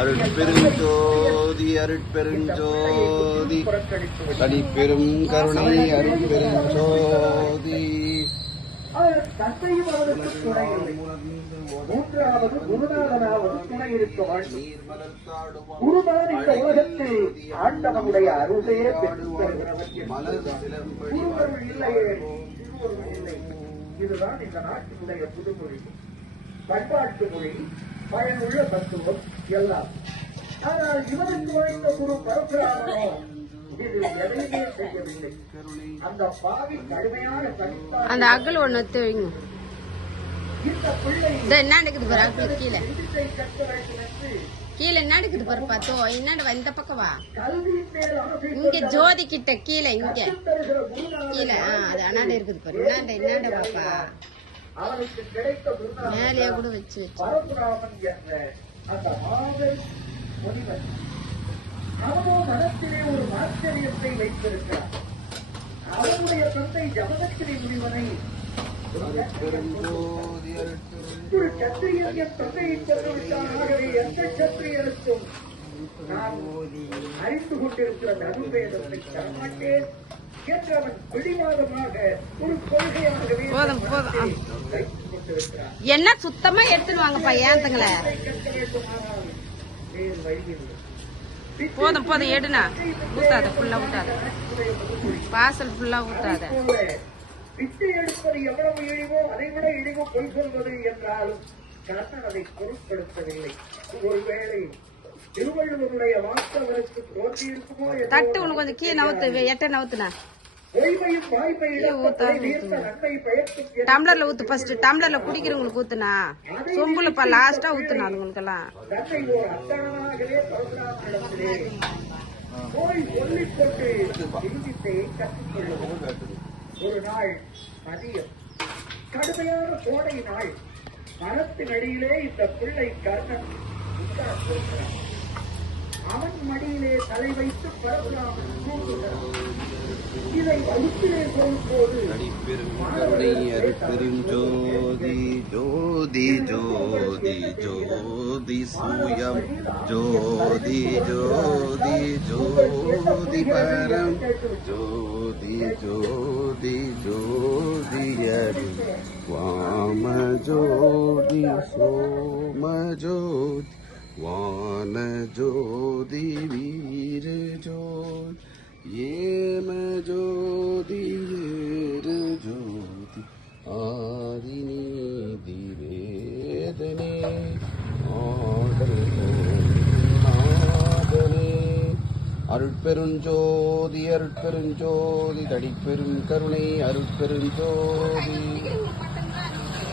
அருட்பெருஞ்சோதி அருட்பெருஞ்சோதி தனிப்பெரும் கருணை அருட்பெருஞ்சோதி. தந்தையும் அவருக்கு துணை இல்லை. மூன்றாவது குருநாதனாவது துணை இருப்பவள். குருதான் இந்த உலகத்தில் ஆண்டவனுடைய அருளே குருவருள் இல்லையே திருவருள் இல்லை. இதுதான் இந்த நாட்டினுடைய புதுமொழி, பண்பாட்டு மொழி, பயனுள்ள தத்துவம் எல்லாம். ஆனால் இவருக்கு வாய்ந்த குரு பரசுராமனோ இது எதையுமே செய்யவில்லை. அந்த பாவி கடுமையான அந்த அகல் ஒண்ணு வைங்க. என்ன நடக்குது பாரு, அகல் கீழே கீழே என்ன நடக்குது பாரு. பார்த்தோ என்னடு இந்த பக்கம் வா, இங்க ஜோதி கிட்ட கீழே இங்க கீழே அது அண்ணாண்ட இருக்குது பாரு. என்னண்ட பாப்பா அவனுக்கு கிடைத்த மேலேயே கூட வச்சு பரசுராமன் என்ற அந்த மாபெரும் முனிவன் அவனோ மனத்திலே ஒரு ஆச்சரியத்தை வைத்திருக்கிறார். அவனுடைய தந்தை ஜமதக்கிரி முனிவனை ஒரு சத்திரியன் என் தந்தையை கொண்டுவிட்டானாகவே எந்த சத்திரியனுக்கும் நான் அறிந்து கொண்டிருக்கிற நடுவேதத்தை தரமாட்டேன் என்று அவன் பிடிவாதமாக ஒரு கொள்கையாகவே போதும் போதும். என்ன சுத்தமா எடுத்துன்னு வாங்கப்பா ஏந்தங்களே. போதும் போதும் எடுனா ஊத்தாத, ஃபுல்லா ஊத்தாத, வாசல் ஃபுல்லா ஊத்தாத. பிச்சை எடுப்பது எவ்வளவு இழிவோ அதை விட இழிவோ பொய் சொல்வது என்றாலும் கர்ணன் அதை பொருட்படுத்தவில்லை. ஒருவேளை திருவள்ளுவருடைய வாஸ்தவருக்கு தோன்றி இருக்குமோ தட்டு உனக்கு கொஞ்சம் கீழே நவுத்து, எட்ட நவுத்துனா டம்ளர்ல ஊத்து. ஃபர்ஸ்ட் டம்ளர்ல குடிக்கிறவங்களுக்கு ஊத்துனா, சொம்புலப்பா லாஸ்டா ஊத்துனா அதுங்களுக்கு எல்லாம். ஒரு நாள் மதியம் கடுமையான கோடை நாள், மரத்தின் அடியிலே இந்த பிள்ளை கர்ணன் உட்கார்ந்திருக்கிறான். அவன் மடியிலே தலை வைத்து பரசுராமன் தூங்குகிறான். இதை வகுப்பிலே சொல்லும்போது அருட்பெருஞ்சோதி ஜோதி ஜோதி ஜோதி சூயம் ஜோதி ஜோதி ஜோதி பரம் ஜோதி ஜோதி ஜோதி அரு வாம ஜோதி சோம ஜோதி வான ஜோதி வீர ஜோதி ஏம ஜோதி ஏறு ஜோதி ஆதி நீதி வேதனே ஆதனே. அருட்பெருஞ்சோதி அருட்பெருஞ்சோதி தடிப்பெரும் கருணை அருட்பெருஞ்சோதி.